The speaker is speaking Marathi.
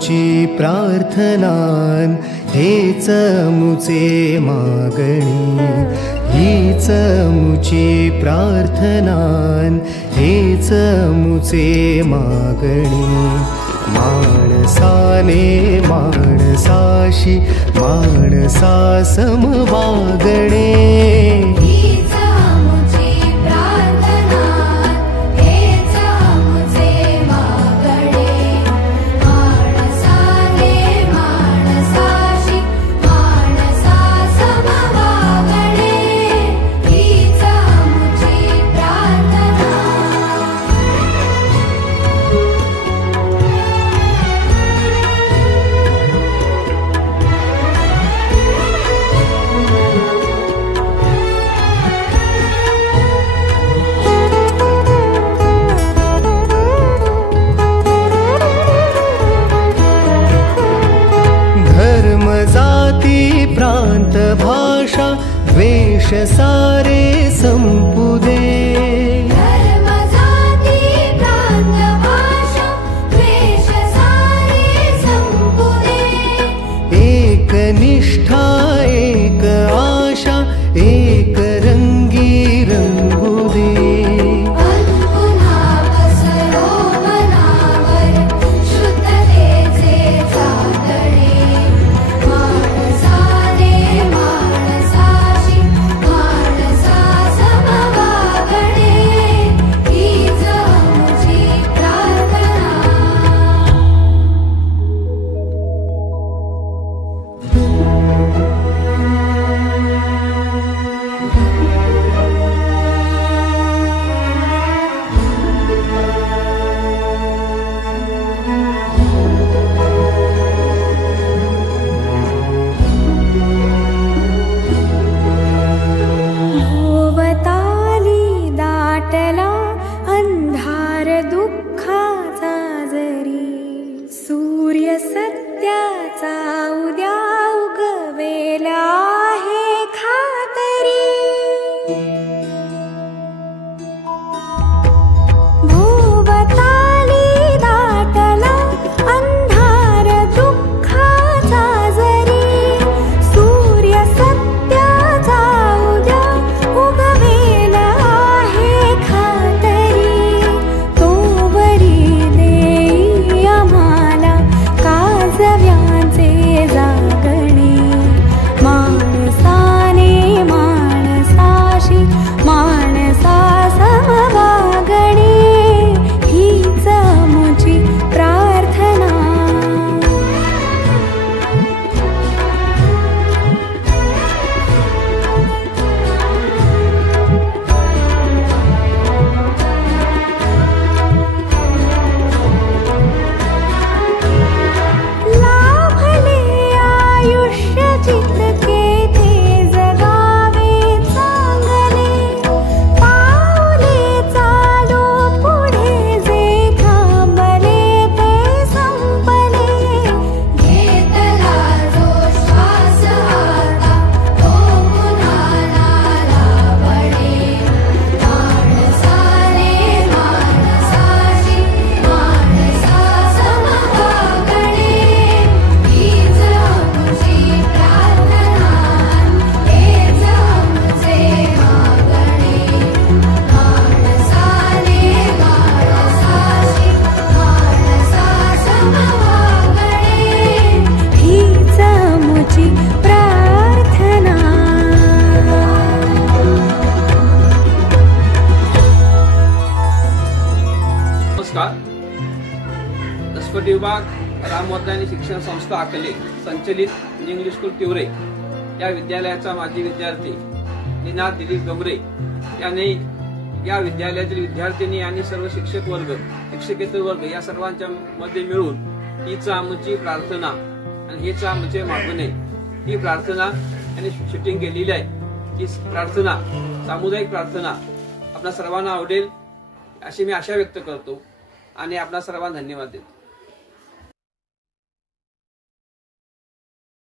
मुची प्रार्थनान हेच मुचे मागणी, हीच मुची प्रार्थनान हेच मुचे मागणी। माणसाने माणसाशी माणसा सम वागणे, प्रांत भाषा द्वेष सारे संपुदे, धर्म जाती प्रांत भाषा द्वेष सारे संपुदे। एक निष्ठा एक आशा एक रंगी रंगुदे, सूर्य सत्याचा उद्या उगवेला आहे खातरी। भोवताली दाटला अंधार दुःखाचा जरी, सूर्य सत्याचा उद्या उगवेला आहे खातरी। तोवरी देई आम्हाला काजव्यांचे जागणे, माणसाने माणसाशी माणसा सम वागणे, हीच मुची प्रार्थना। जितके ते जगावे चांगले, पावले चालू पुढे जे थांबले ते संपले। घेतला जो श्वास आता तो पुन्हा नाला पडे, माणसाने माणसाशी माणसा सम वागणे, हीच मुची नमस्कार। दसपटी विभाग रामवर्धनी शिक्षण संस्था अकले संचलित इंग्लिश स्कूल तिवरे या विद्यालयाचा माजी विद्यार्थी निनाद दिलीप गमरे याने या विद्यालयातील विद्यार्थिनी आणि सर्व शिक्षक वर्ग शिक्षकेतर वर्ग या सर्वांच्या मध्ये मिळून हीच आमची प्रार्थना आणि हेच आमचे मागणे ही प्रार्थना यांनी शूटिंग केलेली आहे। ही प्रार्थना सामुदायिक प्रार्थना आपल्या सर्वांना आवडेल अशी मी आशा व्यक्त करतो आणि आपल्या सर्वांना धन्यवाद देतो।